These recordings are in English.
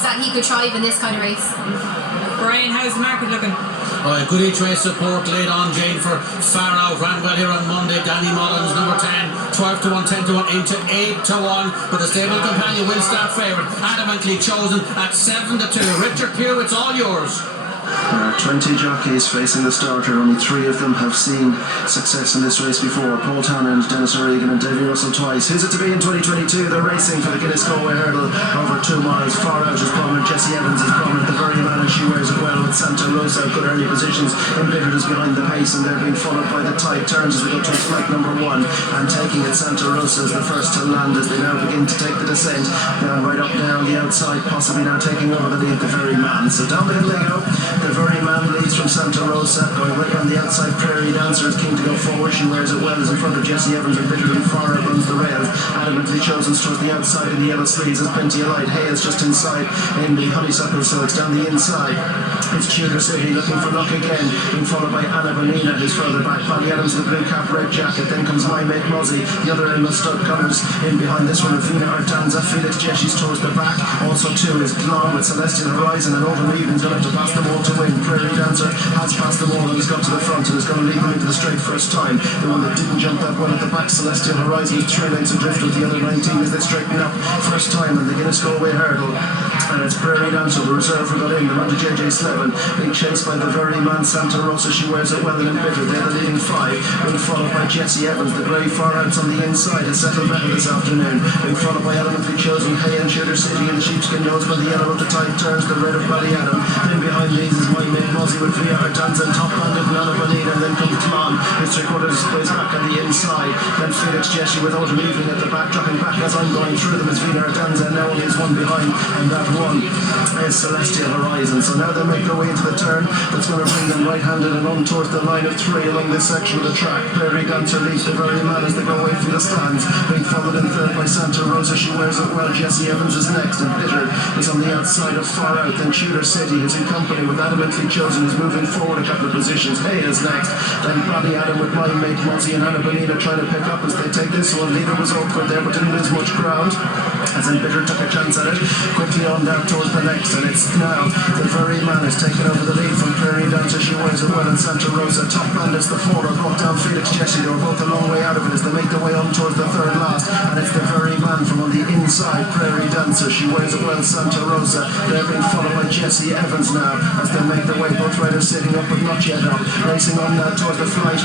confidence that he could thrive in this kind of race. Brian, how's the market looking? Right, good each way support laid on Jane for far out. Ran well here on Monday. Danny Mullins, number 10, 12 to 1, 10 to 1, into 8 to 1. But the stable companion will start favourite. Adamantly chosen at 7 to 2. Richard Pugh, it's all yours. 20 jockeys facing the starter. Only 3 of them have seen success in this race before. Paul Townend, Dennis O'Regan and Davy Russell twice. Who's it to be in 2022? They're racing for the Guinness Galway hurdle over 2 miles. Far out is prominent. Jesse Evans is prominent. The very man, and she wears it well with Santa Rosa. Good early positions. Embittered is behind the pace, and they're being followed by the tight turns as we go to flight number 1. And taking it, Santa Rosa is the first to land as they now begin to take the descent. Now right up there on the outside, possibly now taking over the lead, the very man. So down the hill they go. The very man leads from Santa Rosa, going right on the outside. Prairie Dancer is keen to go forward. She wears it well, is in front of Jesse Evans, and Bitter and far out runs the rails. Adamantly chosen towards the outside in the yellow sleeves. There's plenty of light. Hayes just inside in the honeysuckle silks. Down the inside, it's Tudor City looking for luck again, being followed by Anna Bonina, who's further back. Bally Adams, the blue cap, red jacket. Then comes my mate Muzzy, the other end of stud colours. In behind this one, Vina Artanza. Felix Jeshi's towards the back. Also too is Glan with Celestial Horizon, and Autumn Evening's going to have to pass them all to win. Prairie Dancer has passed them all and has got to the front and is going to lead them into the straight first time. The one that didn't jump that well at the back, Celestial Horizon, is 3 lengths adrift with the other 19 as they straighten up. First time in the Guinness Galway hurdle. And it's Prairie Dancer, the reserve who got in. They're under JJ Slevin, being chased by the very man Santa Rosa. She wears it well and embittered. They're the leading 5, being followed by Jesse Evans. The grey far outs on the inside has settled better this afternoon, being followed by Adamantly chosen. Hay and Tudor City in the sheepskin nose by the yellow of the tight turns, the red of Bally Adam. Then behind these is my mate Muzzy with Via Artanza and top banded Nana Bonita, and then comes Glan, who's 3/4 ways back on the inside. Then Felix Jessie with Autumn Evening at the back, dropping back as I'm going through them is Vina Artanza, and now only is one behind, and that one is Celestial Horizon. So now they make their way into the turn that's going to bring them right-handed and on towards the line of 3 along this section of the track. Prairie Dancer leads the very man as they go away from the stands, being followed in third by Santa Rosa. She wears it well. Jesse Evans is next, and Bitter is on the outside of far out. Then Tudor City, who's in company with Adamantly chosen, is moving forward a couple of positions. Hay is next. Then Bally Adam with my mate Muzzy and Anna Bonina trying to pick up as they take this one. Leader was awkward there but didn't lose much ground, as in Bitter took a chance at it. Quickly on down towards the next, and it's now the very man is taking over the lead from Prairie Dancer. She wears it well, and Santa Rosa. Top bandits the 4 are brought down Felix Jessie. They were both a long way out of it as they make their way on towards the third last, and it's the very man from on the inside, Prairie Dancer. She wears it well, Santa Rosa. They're being followed by Jesse Evans now as they make their way. Both riders sitting up but not yet up, racing on now towards the flight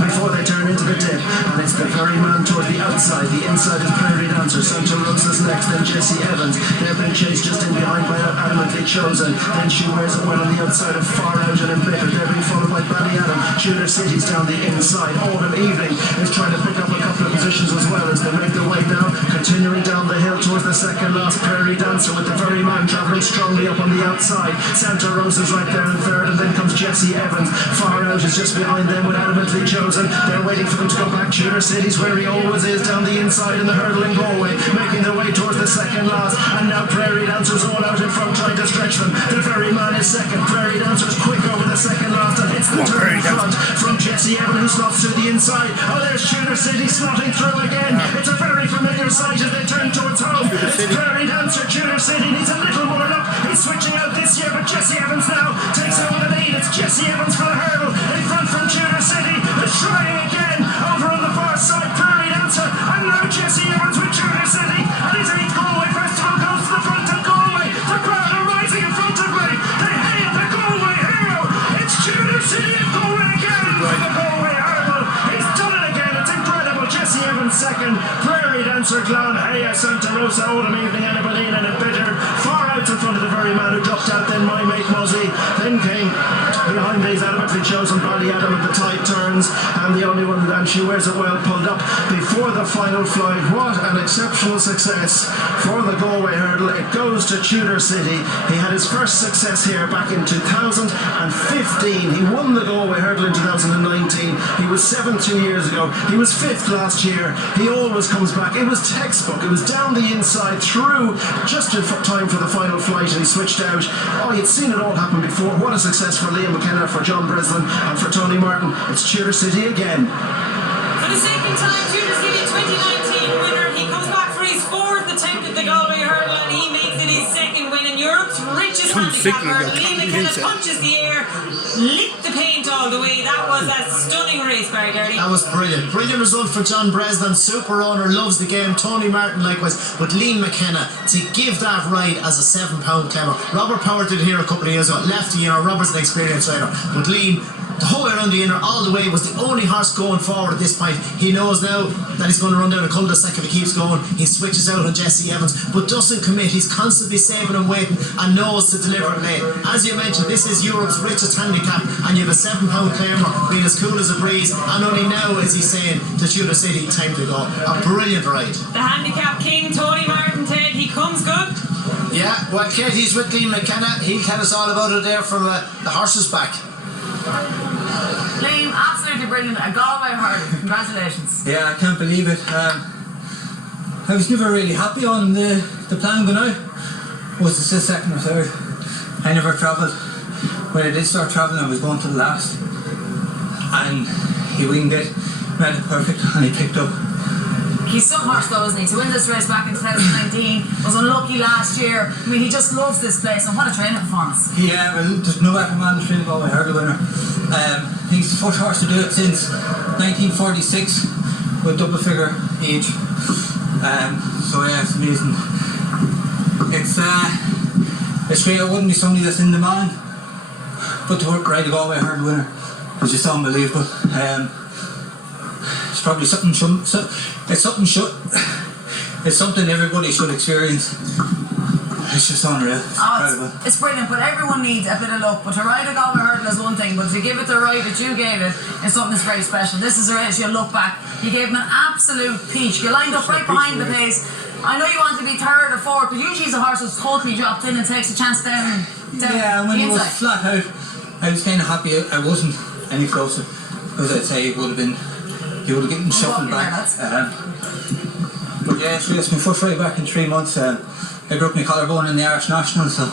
before they turn into the dip, and it's the very man towards the outside. The inside is Prairie Dancer. Santa Rosa's next, then Jesse Evans. They're being chased just in behind by Adamantly chosen. Then she wears it well on the outside of far out and embittered. They're being followed by Bally Adam. Tudor City's down the inside. Autumn Evening is trying to pick up a couple of positions as well as they make their way now, continuing down the hill towards the second last. Prairie Dancer with the very man travelling strongly up on the outside. Santa Rosa's right there in third, and then comes Jesse Evans. Far out is just behind them with Adamantly chosen. They're waiting for them to go back. Tudor City's where he always is, down the inside in the hurdle in Galway, making their way towards the second last. And now Prairie Dancer's all out in front trying to stretch them. The very man is second. Prairie Dancer's quick over the second last and hits the turn in front from Jesse Evans, who slots through the inside. Oh, there's Tudor City slotting through again. It's a very familiar sight as they turn towards home. It's Prairie Dancer. Tudor City needs a little more luck. He's switching out this year, but Jesse Evans now takes over the lead. It's Jesse Evans for the hurdle in front from Tudor City. It's trying again over on the far side. Prairie Dancer, and now Jesse Evans with Tudor City, and his 8th Galway Festival goes to the front of Galway. The crowd are rising in front of me. They hail the Galway hero. It's Tudor City and Galway again. The Galway hurdle. He's done it again. It's incredible. Jesse Evans second. Prairie Dancer, Glan, Haya, Santa Rosa, Autumn Evening, Anna Bonina, and Embittered. Far out in front of the very man who dropped out. Then my mate Muzzy. Then came behind these Adamantly chosen Bally Adam at the tight turns, and the only one, and she wears it well, pulled up before the final flight. What an exceptional success for the Galway hurdle. It goes to Tudor City. He had his first success here back in 2015. He won the Galway hurdle in 2019. He was 7th 2 years ago. He was 5th last year. He always comes back. It was textbook. It was down the inside, through just in time for the final flight, and he switched out. Oh, you'd seen it all happen before. What a success for Liam McKenna, for John Breslin, and for Tony Martin. It's Tudor City again. For the second time, Tudor City 2019 winner. He comes back for his 4th attempt at the Galway hurdle, and he makes it his 2nd win. And your richest handicapper. Liam McKenna punches the air, licked the paint all the way. That was a stunning race, Barry Gardy. That was brilliant. Brilliant result for John Breslin. Super owner, loves the game. Tony Martin likewise. But Liam McKenna, to give that ride as a 7-pound climber. Robert Power did it here a couple of years ago. Lefty, Robert's an experienced rider. But Liam, the whole way around the inner, all the way, was the only horse going forward at this point. He knows now that he's going to run down a cul-de-sac if he keeps going. He switches out on Jesse Evans, but doesn't commit. He's constantly saving and waiting and knows to deliver it late. As you mentioned, this is Europe's richest handicap, and you have a 7-pound climber being as cool as a breeze, and only now is he saying to Tudor City, time to go. A brilliant ride. The handicap king, Tony Martin, Ted, he comes good. Yeah, well, Kate, he's with Liam McKenna. He'll tell us all about it there from the horse's back. Liam, absolutely brilliant. A Galway hurdle. Congratulations. Yeah, I can't believe it. I was never really happy on the plan going out. Was it the second or third? I never travelled. When I did start travelling, I was going to the last. And he winged it, made it perfect, and he picked up. He's some horse though, isn't he? To win this race back in 2019, was unlucky last year. I mean, he just loves this place, and what a training performance. Yeah, well, there's no better man than Galway hurdle winner. I think he's the first horse to do it since 1946 with double figure age. So yeah, it's amazing. It's great. I wouldn't be somebody that's in demand, but to ride a Galway hurdle winner is just unbelievable. It's probably it's something everybody should experience. It's just unreal. It's incredible. It's brilliant, but everyone needs a bit of luck. But to ride a Galway hurdle is one thing, but to give it the ride that you gave it is something that's very special. This is a race you'll look back. You gave him an absolute peach. You lined up right behind the pace. I know you want to be third or fourth, but usually he's a horse that's totally dropped in and takes a chance down yeah, when he was flat out, I was kind of happy I wasn't any closer, because I'd say he would have gotten shuffled back. But yeah, it's my first ride back in 3 months. I broke my collarbone in the Irish National, so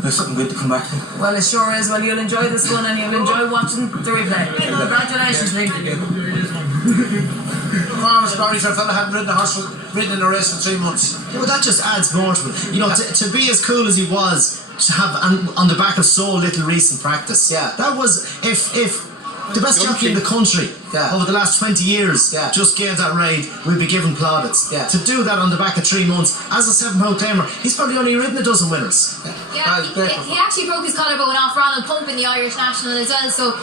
there's something good to come back to. Well, it sure is. Well, you'll enjoy this one and you'll enjoy watching the replay. Congratulations, Lee. Performance story for a fella hadn't ridden in a race for 3 months. Yeah, but that just adds more to it. You know, to be as cool as he was, to have on the back of so little recent practice. Yeah. That was, if the best jockey in the country over the last 20 years just gave that ride, we'd be given plaudits. To do that on the back of 3 months as a 7-pound climber, he's probably only ridden a dozen winners. Yeah, he actually broke his collarbone off Ronald Pump in the Irish National as well, so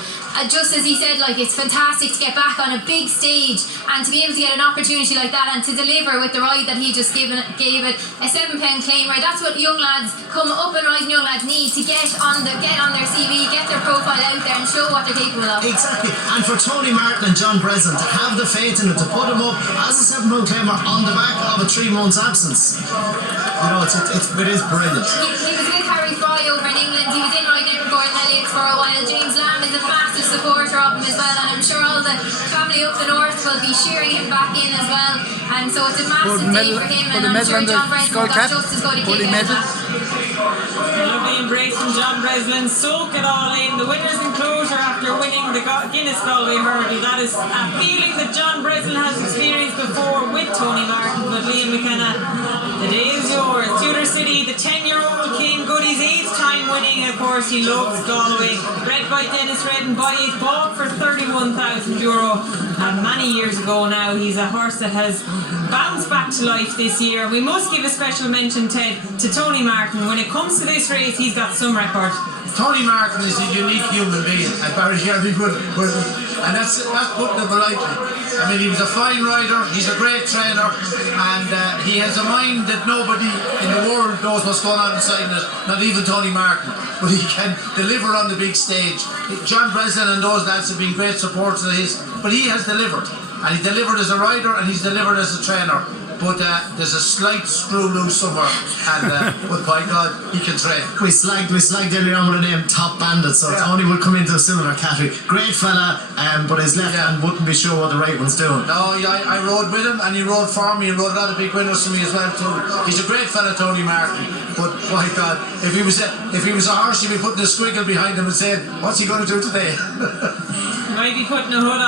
just as he said, like, it's fantastic to get back on a big stage and to be able to get an opportunity like that and to deliver with the ride that he just gave it, a 7-pound claim ride. That's what young lads, come up and rising young lads, need to get on their CV, get their profile out there and show what they're capable of. Exactly, and for Tony Martin and John Breslin to have the faith in it, to put him up as a 7-pound climber on the back of a 3 months absence, you know, it is brilliant. He was with Harry Fry over in England. He was in riding for Gordon Elliott for a while. James Lamb is a massive supporter of him as well, and I'm sure all the family up the north will be cheering him back in as well. And so it's a massive day for him, and I'm sure John Breslin got just as good a kick out of that. Lovely embrace from John Breslin. Soak it all in. The winner's enclosure after winning the Guinness Galway hurdle. That is a feeling that John Breslin has experienced before with Tony Martin. But Liam McKenna, the day is yours. Tudor City, the 10-year-old King Goody's 8th time winning. Of course, he loves Galway. Bred by Dennis Redden, bodies bought for €31,000 many years ago now. He's a horse that has bounced back to life this year. We must give a special mention, Ted, to Tony Martin. When it comes to this race, he's got some record. Tony Martin is a unique human being, and Barry Gardy and that's putting it politely. I mean, he was a fine rider, he's a great trainer, and he has a mind that nobody in the world knows what's going on inside it, not even Tony Martin, but he can deliver on the big stage. John Breslin and those lads have been great supporters of his, but he has delivered, and he delivered as a rider and he's delivered as a trainer. But there's a slight screw loose somewhere, and but by God, he can train. We slagged earlier on with the name Top Bandit, so Tony would come into a similar category. Great fella, but his left hand wouldn't be sure what the right one's doing. No, I rode with him, and he rode for me, and rode a lot of big winners for me as well too. He's a great fella, Tony Martin. But my God, if he was a horse, he'd be putting a squiggle behind him and saying, "What's he going to do today?" Might be putting a hood on.